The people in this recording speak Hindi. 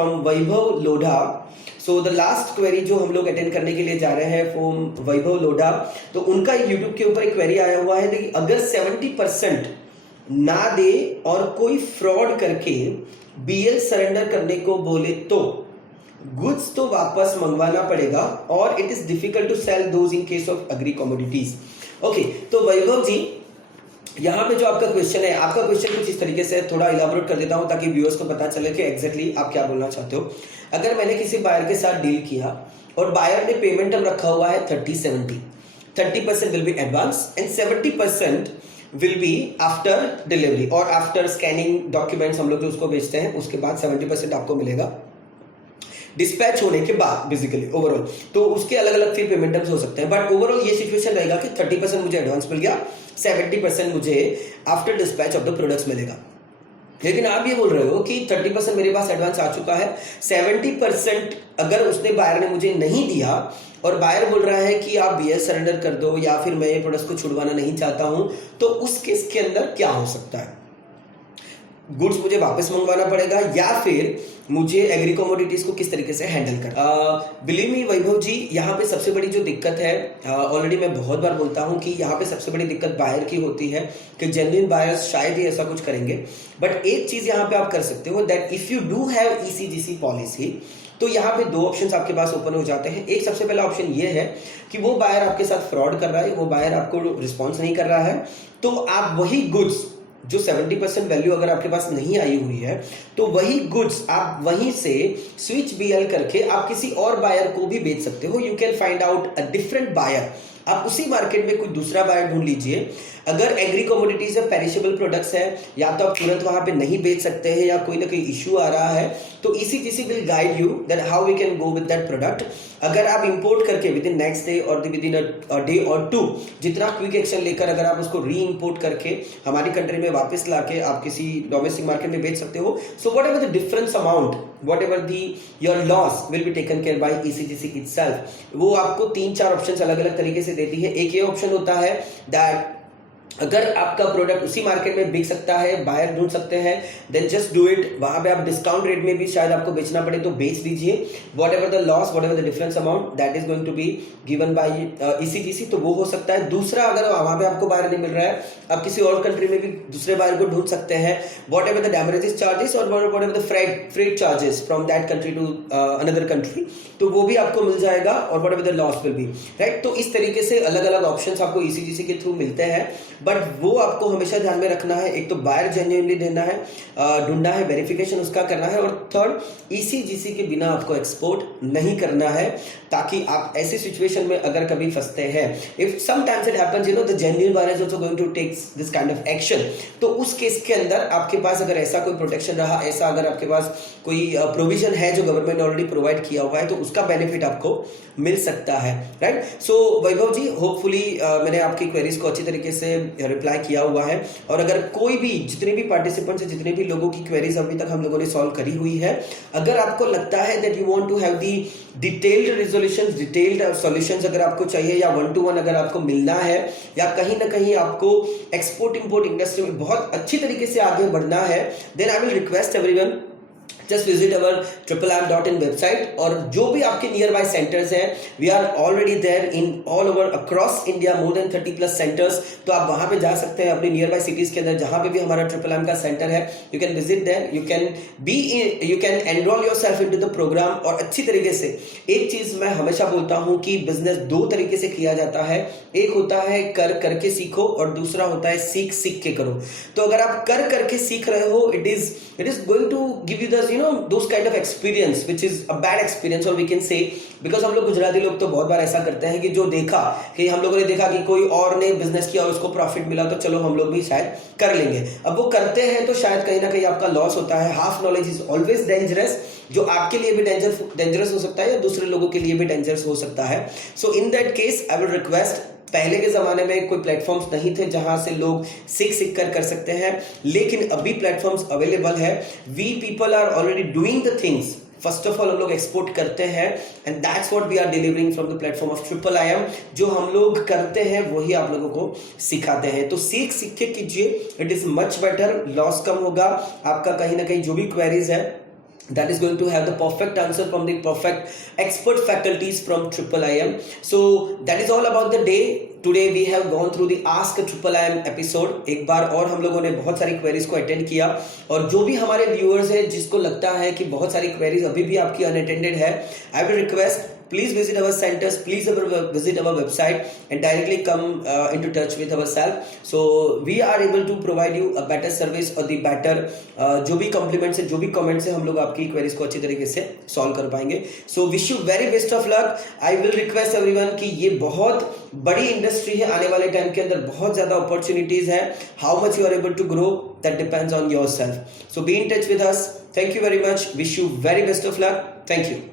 From Vaibhav Lodha. So the last query जो हम लोग अटेंड करने के लिए जा रहे हैं फ्रॉम वैभव लोढ़ा, तो उनका यूट्यूब के ऊपर एक क्वेरी आया हुआ है कि अगर 70% ना दे और कोई फ्रॉड करके बीएल सरेंडर करने को बोले तो गुड्स तो वापस मंगवाना पड़ेगा और it is difficult to sell those in case of agri commodities. Okay, तो वैभव जी यहाँ पे जो आपका क्वेश्चन है, आपका क्वेश्चन कुछ इस तरीके से थोड़ा इलाबोरेट कर देता हूँ ताकि व्यूअर्स को पता चले कि एग्जैक्टली आप क्या बोलना चाहते हो। अगर मैंने किसी बायर के साथ डील किया और बायर ने पेमेंट टर्म रखा हुआ है 30% will be advance and 70% will be after delivery और आफ्टर स्कैनिंग डॉक्यूमेंट्स हम लोग जो उसको बेचते हैं उसके बाद 70% आपको मिलेगा डिस्पैच होने के बाद बेसिकली ओवरऑल। तो उसके अलग अलग फिर पेमेंट टर्म्स हो सकते हैं, बट ओवरऑल ये सिचुएशन रहेगा कि 30% मुझे एडवांस मिल गया, 70% मुझे after dispatch of the products मिलेगा। लेकिन आप ये बोल रहे हो कि 30% मेरे पास एडवांस आ चुका है, 70% अगर उसने बायर ने मुझे नहीं दिया और बायर बोल रहा है कि आप बीएल सरेंडर कर दो या फिर मैं ये प्रोडक्ट्स को छुड़वाना नहीं चाहता हूं, तो उस केस के अंदर क्या हो सकता है? गुड्स मुझे वापस मंगवाना पड़ेगा या फिर मुझे एग्री कमोडिटीज को किस तरीके से हैंडल कर? बिलीव मी वैभव जी, यहाँ पे सबसे बड़ी जो दिक्कत है, ऑलरेडी मैं बहुत बार बोलता हूँ कि यहाँ पे सबसे बड़ी दिक्कत बायर की होती है कि जेन्युइन बायर्स शायद ही ऐसा कुछ करेंगे। बट एक चीज यहाँ पे आप कर सकते हो that if you do have ECGC policy, तो यहाँ पे दो ऑप्शंस आपके पास ओपन हो जाते हैं। एक सबसे पहला ऑप्शन ये है कि वो बायर आपके साथ फ्रॉड कर रहा है, वो बायर आपको रिस्पॉन्स नहीं कर रहा है, तो आप वही गुड्स जो 70% वैल्यू अगर आपके पास नहीं आई हुई है तो वही गुड्स आप वहीं से स्विच बीएल करके आप किसी और बायर को भी बेच सकते हो। You can find out a different buyer, आप उसी मार्केट में कोई दूसरा बायर ढूंढ लीजिए। अगर एग्री कमोडिटीज है, पेरिशेबल प्रोडक्ट्स है, या तो आप तुरंत वहां पे नहीं बेच सकते हैं या कोई ना कोई इश्यू आ रहा है, तो ECGC will guide you that how we can go with that product. अगर आप इंपोर्ट करके विद इन नेक्स्ट डे और विद इन अ डे और टू जितना क्विक एक्शन लेकर अगर आप उसको री इंपोर्ट करके हमारी कंट्री में वापस लाके आप किसी डोमेस्टिक मार्केट में बेच सकते हो, so whatever the difference amount, whatever the your loss will be taken care by ECGC itself. वो आपको 3-4 ऑप्शन अलग अलग तरीके से देती है। एक ये ऑप्शन होता है दैट अगर आपका प्रोडक्ट उसी मार्केट में बिक सकता है, बायर ढूंढ सकते हैं, देन जस्ट डू इट। वहां पे आप डिस्काउंट रेट में भी शायद आपको बेचना पड़े तो बेच दीजिए। What ever the loss, what ever the difference amount that is going to be given by ECGC, तो वो हो सकता है। दूसरा, अगर वहां पे आपको बायर नहीं मिल रहा है, आप किसी और कंट्री में भी दूसरे बायर को ढूंढ सकते हैं। What ever the damages charges और what ever the freight charges from that country to another country, तो वो भी आपको मिल जाएगा और what ever the loss will be, right. तो इस तरीके से अलग अलग ऑप्शंस आपको ईसीजीसी के थ्रू मिलते हैं, बट वो आपको हमेशा ध्यान में रखना है, एक तो बायर जेन्युइनली देना है, ढूंढना है, वेरिफिकेशन उसका करना है, और थर्ड ईसीजीसी के बिना आपको एक्सपोर्ट नहीं करना है, ताकि आप ऐसी सिचुएशन में अगर कभी फंसते हैं, if sometimes it happens you know the genuine buyer is also going to take this kind of action, तो उस केस के अंदर आपके पास अगर ऐसा कोई प्रोटेक्शन रहा, ऐसा अगर आपके पास कोई प्रोविजन है जो गवर्नमेंट ने ऑलरेडी प्रोवाइड किया हुआ है, तो उसका बेनिफिट आपको मिल सकता है, राइट। सो वैभव जी, होपफुली मैंने आपकी क्वेरीज को अच्छी तरीके से रिप्लाई किया हुआ है, और अगर कोई भी, जितने भी पार्टिसिपेंट्स हैं, जितने भी लोगों की क्वेरीज अभी तक हम लोगों ने सॉल्व करी हुई है, अगर आपको लगता है that you want to have the detailed resolutions, detailed solutions अगर आपको चाहिए, या 1-to-1 अगर आपको मिलना है, या कहीं ना कहीं आपको एक्सपोर्ट इंपोर्ट इंडस्ट्री में बहुत अच्छी तरीके से आगे बढ़ना है, then I will request everyone just visit our IIIM.in website, और जो भी आपके नियर बाय सेंटर्स हैं, we are already there in all over across India, more than 30+ centres, तो आप वहां पे जा सकते हैं अपनी नियर बाय सिटीज के अंदर जहां पे भी हमारा IIIM का सेंटर है। You can visit there, you can enrol yourself into the programme. और अच्छी तरीके से, एक चीज मैं हमेशा बोलता हूं कि बिजनेस 2 तरीके से किया जाता है, एक होता है कर करके सीखो और दूसरा होता है सीख सीख के करो। तो अगर आप कर करके सीख रहे हो, it is going to give you the those kind of experience which is a bad experience, or we can say, because हम लोग गुजराती लोग तो बहुत बार ऐसा करते हैं कि जो देखा, कि हम लोगों ने देखा कि कोई और ने बिजनेस किया और उसको प्रॉफिट मिला, तो चलो हम लोग भी शायद कर लेंगे। अब वो करते हैं तो शायद कहीं ना कहीं आपका लॉस होता है। Half knowledge is always dangerous, जो आपके लिए भी डेंजरस हो सकता है या दूसरे लोगों के लिए भी डेंजरस हो सकता है। So in that case I will request, पहले के जमाने में कोई प्लेटफॉर्म्स नहीं थे जहां से लोग सीख कर सकते हैं, लेकिन अभी प्लेटफॉर्म्स अवेलेबल है। We people are already doing the things. First of all हम लोग एक्सपोर्ट करते हैं, and that's what we are delivering from the platform of IIIM। जो हम लोग करते हैं वही आप लोगों को सिखाते हैं, तो सीख के कीजिए, it is much better, loss कम होगा आपका। कहीं ना कहीं जो भी क्वेरीज है that is going to have the perfect answer from the perfect expert faculties from Triple IM. So that is all about the day. Today we have gone through the Ask Triple IM episode. एक बार और हम लोगों ने बहुत सारी क्वेरीज को अटेंड किया, और जो भी हमारे व्यूअर्स हैं जिसको लगता है कि बहुत सारी क्वेरीज अभी भी आपकी अनअटेंडेड है, आई will request please visit our centers, please visit our website and directly come into touch with ourselves, so we are able to provide you a better service or the better जो भी कॉम्प्लीमेंट्स है, जो भी कमेंट्स है, हम लोग आपकी क्वेरीज को अच्छी तरीके से सॉल्व कर पाएंगे. So wish you very best of luck. I will request everyone कि ये बहुत बड़ी इंडस्ट्री है, आने वाले टाइम के अंदर बहुत ज्यादा अपॉर्चुनिटीज है. How much you are able to grow, that depends on yourself. So be in touch with us. Thank you very much. Wish you very best of luck. Thank you.